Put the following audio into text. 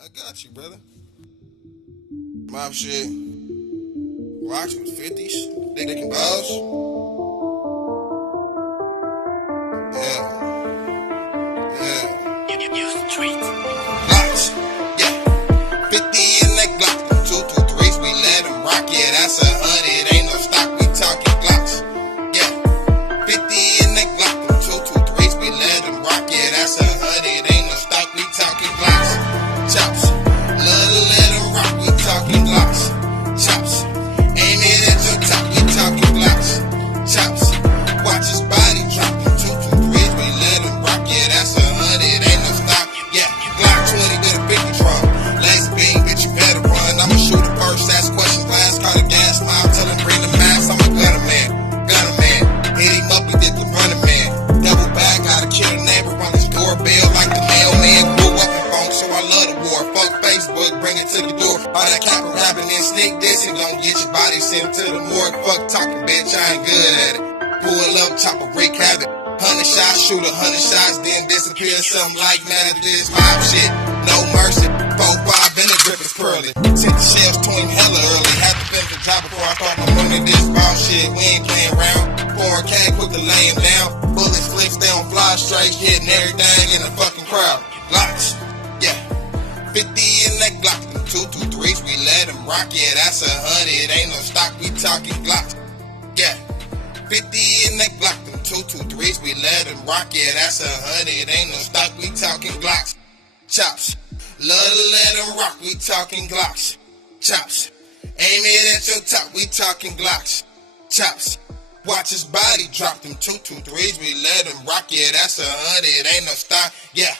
I got you, brother. Mob shit. Rocks with 50s. Dick and balls. Yeah. Yeah. You use the street. Glocks. Yeah. 50 in that Glock. 223s, we let them rock. Yeah, that's 100. Ain't no stock, we talking Glocks. Yeah. 50 in that Glock. 223s, we let them rock. Yeah, that's 100. Ain't no stock, we talking Glocks. Chops. Love to let them rock, we talking Glocks. Chops. Aim it at your top, we talking Glocks. Chops. Watch his body drop. 223s, we let him rock. Yeah, that's 100. Ain't no stop. Yeah, Glock 20 with a big drum. Lazy beam, bitch, you better run. I'ma shoot it first, ask questions last. Call the gas mile, tell him bring the max. I'm a gunner man, gunner man. Hit him up, he did the running man. Double back, gotta kill the neighbor on his doorbell like the mailman. Grew up in funk, so I love the war. Fuck Facebook, bring it to your door. All that cap and rapping and sneak this, and don't get your body sent to the morgue. Fuck talking, bitch, I ain't good at it. Pull up, chop a wreak havoc. 100 shots, shoot 100 shots, then disappear. Something like man, this mob shit, no mercy. 4-5 and the grip is pearly. Sent the shells to him hella early. Had to finish the job before I thought no money. This ball shit, we ain't playing around. 4K, quick to lay him down. Bullets flicks, they don't fly straight, hitting everything in the fucking crowd. Glocks, yeah. 50 in that Glock. 223s, we let him rock. Yeah, that's 100. Ain't no stock, we talking Glocks. Yeah. 50 in that Glock, them 223s, we let them rock, yeah, that's 100, ain't no stock, we talking Glocks. Chops, love to let them rock, we talking Glocks. Chops, aim it at your top, we talking Glocks. Chops, watch his body drop, them 223s, we let them rock, yeah, that's 100, ain't no stock, yeah.